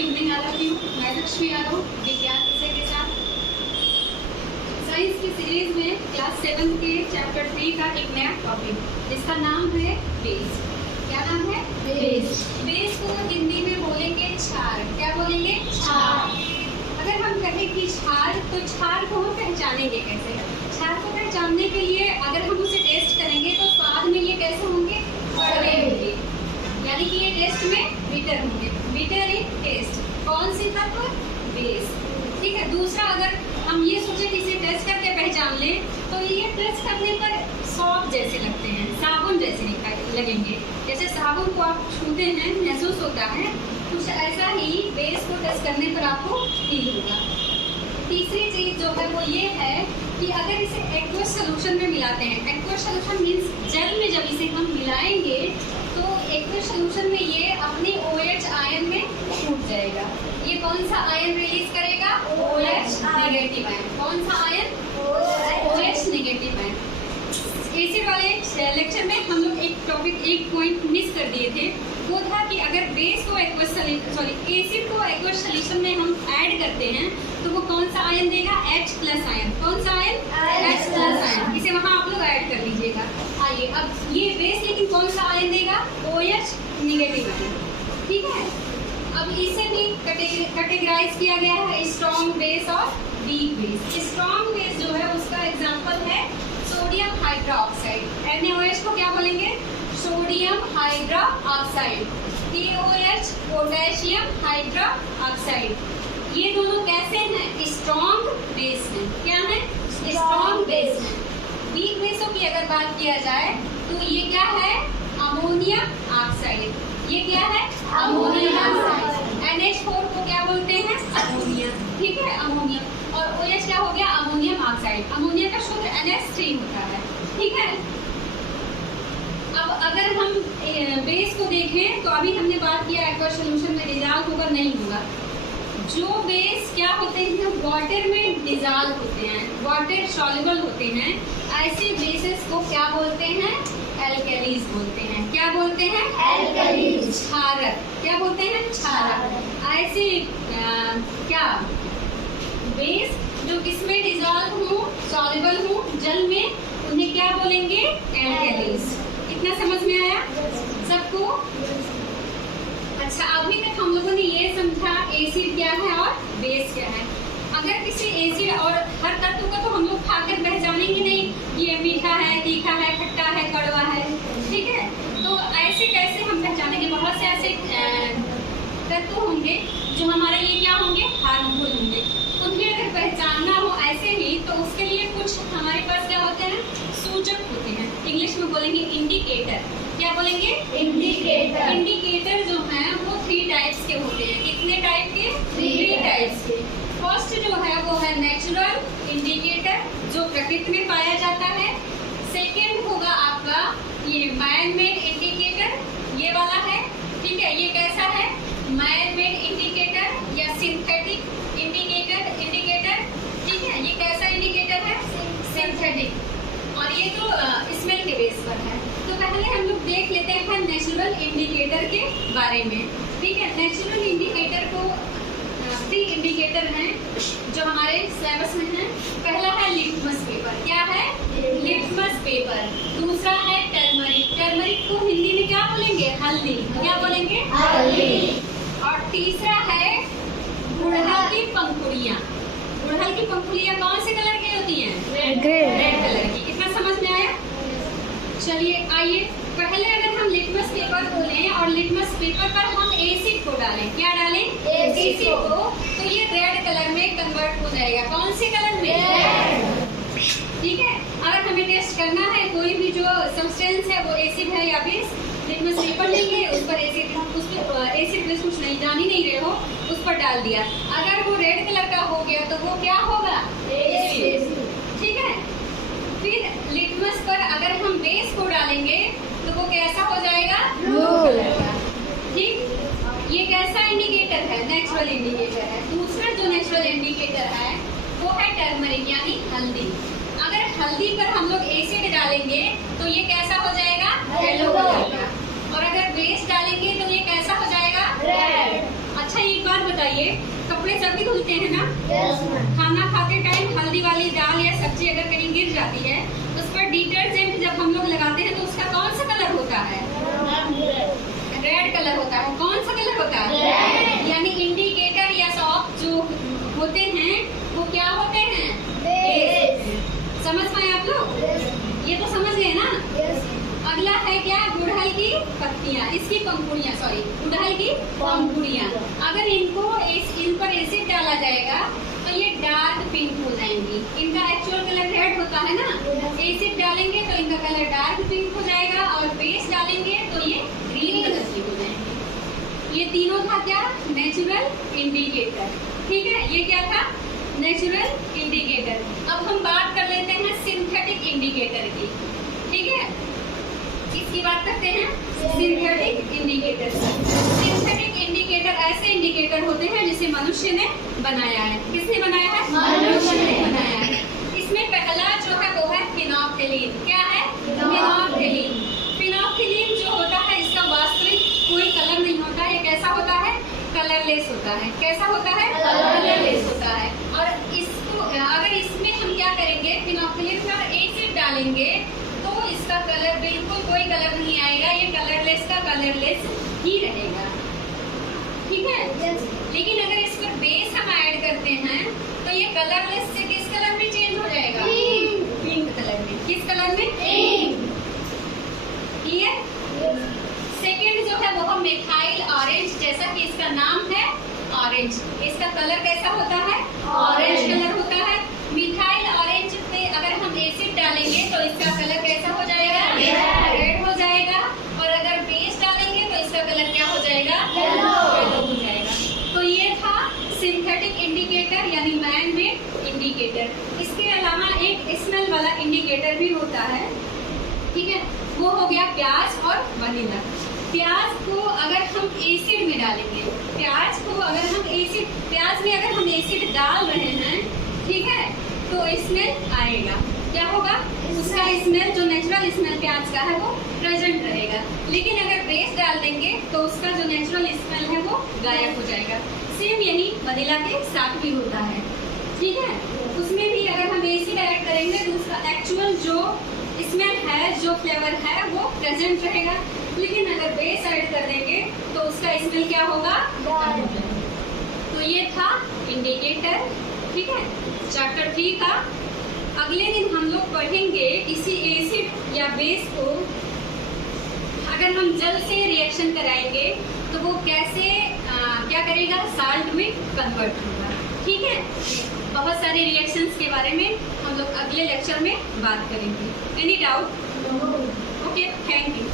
Evening आ रही हूँ। मैं लक्ष्मी यादव विज्ञान विषय के साथ साइंस की सीरीज में क्लास 7 के चैप्टर 3 का एक नया टॉपिक जिसका नाम है बेस। क्या नाम है? बेस। बेस को हिंदी में बोलेंगे क्षार। क्या बोलेंगे? क्षार। अगर हम कहें कि क्षार, तो क्षार को हम पहचानेंगे कैसे? क्षार को पहचानने के लिए अगर हम उसे टेस्ट करेंगे तो स्वाद में ये कैसे होंगे? कड़वे होंगे, यानी कि ये टेस्ट में बिटर होंगे। Bitter in taste. कौन सी तत्व? बेस। ठीक है। दूसरा, अगर हम ये सोचे कि इसे टेस्ट करके पहचान लें तो ये टेस्ट करने पर सॉफ्ट जैसे लगते हैं, साबुन जैसे लगेंगे। जैसे साबुन को आप छूते हैं महसूस होता है, कुछ ऐसा ही बेस को टेस्ट करने पर आपको फील होगा। तीसरी चीज जो है वो ये है कि अगर इसे एक्वस सोल्यूशन में मिलाते हैं, एक्वस सोल्यूशन मीन्स जल में जब इसे हम मिलाएंगे तो एक्वस सोल्यूशन में ये अपने OH आयन में छूट जाएगा। ये कौन सा आयन रिलीज करेगा? OH negative ion. कौन सा ion? OH negative ion. Acid वाले लेक्चर में हम लोग एक पॉइंट मिस कर दिए थे, वो था कि अगर बेस को एसिड को एक्वस सोल्यूशन में हम ऐड करते हैं तो वो कौन सा आयन देगा? H+ ion. कौन सा आयन? H+ ion. इसे वहाँ आप लोग ऐड कर लीजिएगा। आइए, अब ये बेस लेकिन कौन सा आयन देगा? OH negative ion. ठीक है। अब इसे भी कैटेगराइज किया गया है, स्ट्रॉन्ग बेस और वीक बेस। स्ट्रॉन्ग बेस जो है उसका एग्जांपल है सोडियम हाइड्रोक्साइड। NaOH को क्या बोलेंगे? Sodium hydroxide. KOH potassium hydroxide. ये दोनों कैसे हैं? स्ट्रॉन्ग बेस हैं। क्या है? स्ट्रॉन्ग बेस हैं। वीक बेसों की अगर बात किया जाए तो ये क्या है? Ammonium oxide. ये क्या है? Ammonium oxide. NH4 को क्या बोलते हैं? अमोनिया। ठीक है, अमोनियम। और OH क्या हो गया? Ammonium oxide. अमोनिया का शुद्ध NH3 होता है। ठीक है। अब अगर हम बेस को देखें तो अभी हमने बात किया एक्वस सोल्यूशन में डिजॉल्व होगा नहीं होगा। जो बेस क्या होते हैं? वाटर में डिजॉल्व होते हैं, वाटर सॉल्युबल होते हैं, ऐसे बेसिस को क्या बोलते हैं? एल्केलीज बोलते हैं। क्या बोलते हैं? एल्केलीज। क्षारक। क्या बोलते हैं? क्षारक। ऐसे क्या बेस जो किसमें डिजॉल्व हो, सॉल्युबल हो जल में, उन्हें क्या बोलेंगे? एल्केलीज। इतना समझ में आया सबको? अच्छा, अभी तक हम लोगों ने ये समझा एसिड क्या है और बेस क्या है। अगर किसी एसिड, और हर तत्व को तो हम लोग खाकर पहचानेंगे नहीं, ये मीठा है, तीखा है, खट्टा है, कड़वा है। ठीक है। तो ऐसे कैसे हम पहचानेंगे? बहुत से ऐसे तत्व होंगे जो हमारे लिए क्या होंगे? हार्मफुल होंगे। उन्हें अगर पहचानना हो ऐसे ही तो उसके लिए कुछ हमारे पास क्या होते हैं? सूचक होते हैं। इंग्लिश में बोलेंगे इंडिकेटर। क्या बोलेंगे? इंडिकेटर। इंडिकेटर जो है वो 3 टाइप्स के होते हैं। कितने टाइप के? 3 टाइप्स के। फर्स्ट जो है वो है नेचुरल इंडिकेटर, जो प्रकृति में पाया जाता है। सेकेंड होगा आपका ये मैन मेड इंडिकेटर, ये वाला है। ठीक है। ये कैसा है? मैन मेड इंडिकेटर या सिंथेटिक इंडिकेटर। ठीक है। ये कैसा इंडिकेटर है? सिंथेटिक। और ये तो स्मेल के बेस पर है। तो पहले हम लोग देख लेते हैं नेचुरल इंडिकेटर के बारे में। ठीक है। नेचुरल इंडिकेटर को 3 इंडिकेटर हैं जो हमारे सिलेबस में हैं। पहला है लिटमस पेपर। क्या है? Litmus paper. दूसरा है टर्मरिक। टर्मरिक को हिंदी में क्या बोलेंगे? हल्दी। क्या बोलेंगे? हल्दी। और तीसरा है गुड़हल की पंखुड़ियाँ। गुड़हल की पंखुड़ियाँ कौन से कलर की होती हैं? रेड कलर की। कितना समझ में आया? चलिए आइए, पहले अगर हम लिटमस पेपर को लें और लिटमस पेपर पर हम एसिड को डालें। क्या डालें? एसिड को। तो ये रेड कलर में कन्वर्ट हो जाएगा। कौन से कलर में? रेड। ठीक है। अगर हमें टेस्ट करना है कोई भी जो सब्सटेंस है वो एसिड है या बेस, लिटमस पेपर लेंगे, उस पर एसिड बेस कुछ नहीं, जान ही नहीं रहे हो, उस पर डाल दिया। अगर वो रेड कलर का हो गया तो वो क्या होगा? एसिड। ठीक है। फिर लिटमस पर अगर हम बेस को डालेंगे तो वो कैसा हो जाएगा? ब्लू कलर का। ठीक। ये कैसा इंडिकेटर है? नेचुरल इंडिकेटर है। दूसरा जो नेचुरल इंडिकेटर है वो है टर्मरिक यानी हल्दी। अगर हल्दी पर हम लोग एसिड डालेंगे तो ये कैसा हो जाएगा? येलो कलर का। और अगर बेस डालेंगे तो ये कैसा हो जाएगा? रेड। अच्छा, एक बार कपड़े सभी धुलते हैं ना? खाना खाते टाइम हल्दी वाली दाल या सब्जी अगर कहीं गिर जाती है तो उस पर डिटर्जेंट जब हम लोग लगाते हैं तो उसका कौन सा कलर होता है? रेड कलर होता है। कौन सा कलर होता है? यानी इंडिकेटर या सॉफ्ट जो होते हैं वो क्या होते हैं? बेस। समझ पाए आप लोग? ये तो समझ गए ना? अगला है क्या? गुड़हल की पत्तियां, इसकी पंखुड़ियां, सॉरी गुड़हल की पंखुड़ियां। अगर इनको इन पर एसिड डाला जाएगा तो ये डार्क पिंक हो जाएंगी। इनका एक्चुअल कलर रेड होता है ना, एसिड डालेंगे तो इनका कलर डार्क पिंक हो जाएगा और बेस डालेंगे तो ये ग्रीन कलर की हो जाएंगे। ये तीनों था क्या? Natural indicator. ठीक है, ये क्या था? Natural indicator. अब हम बात कर लेते हैं सिंथेटिक इंडिकेटर की। ठीक है, किसकी बात करते हैं? Synthetic indicator. सिंथेटिक इंडिकेटर ऐसे इंडिकेटर होते हैं जिसे मनुष्य ने बनाया है। किसने बनाया है? मनुष्य ने बनाया है। इसमें पहला जो है वो है फिनोक्टिलीन। क्या है? फिनोक्टिलीन। फिनोक्टिलीन जो होता है इसका वास्तविक कोई कलर नहीं होता है। ये कैसा होता है? कलरलेस होता है। कैसा होता है? कलरलेस होता है। और इसको अगर इसमें हम क्या करेंगे? फिनोक्टिलीन में एसिड डालेंगे तो इसका कलर बिल्कुल कोई कलर नहीं आएगा। ये कलरलेस का कलरलेस ही रहेगा। ठीक है, लेकिन अगर इस पर बेस हम ऐड करते हैं तो ये कलरलेस से किस कलर में चेंज हो जाएगा? पिंक कलर में। किस कलर में? क्लियर? सेकेंड जो है वो मिथाइल ऑरेंज। जैसा कि इसका नाम है ऑरेंज, इसका कलर कैसा होता है? ऑरेंज कलर होता है। मिथाइल ऑरेंज पे अगर हम एसिड डालेंगे तो इसका कलर कैसा हो जाएगा? रेड हो जाएगा। और अगर बेस डालेंगे तो इसका कलर क्या हो जाएगा? येलो हो जाएगा। तो ये था सिंथेटिक इंडिकेटर यानी मैन मेड इंडिकेटर। इसके अलावा एक स्मेल वाला इंडिकेटर भी होता है। ठीक है, वो हो गया प्याज और वनीला। प्याज को अगर हम एसिड में डालेंगे, प्याज में अगर हम एसिड डाल रहे हैं, ठीक है, तो स्मेल आएगा। क्या होगा? उसका स्मेल जो नेचुरल स्मेल प्याज का है वो प्रेजेंट रहेगा। लेकिन अगर बेस डाल देंगे तो उसका जो नेचुरल स्मेल है वो गायब हो जाएगा। सेम यही वनीला के साथ भी होता है। ठीक है, उसमें भी अगर हम एसिड ऐड करेंगे तो उसका एक्चुअल जो स्मेल है, जो फ्लेवर है वो प्रेजेंट रहेगा। लेकिन अगर बेस ऐड कर देंगे तो उसका स्मेल क्या होगा? तो ये था इंडिकेटर। ठीक है, चैप्टर 3 का। अगले दिन हम लोग पढ़ेंगे किसी एसिड या बेस को अगर हम जल से रिएक्शन कराएंगे तो वो कैसे क्या करेगा? साल्ट में कन्वर्ट होगा। ठीक है, बहुत सारे रिएक्शंस के बारे में हम लोग अगले लेक्चर में बात करेंगे। Any doubt? Okay, thank you.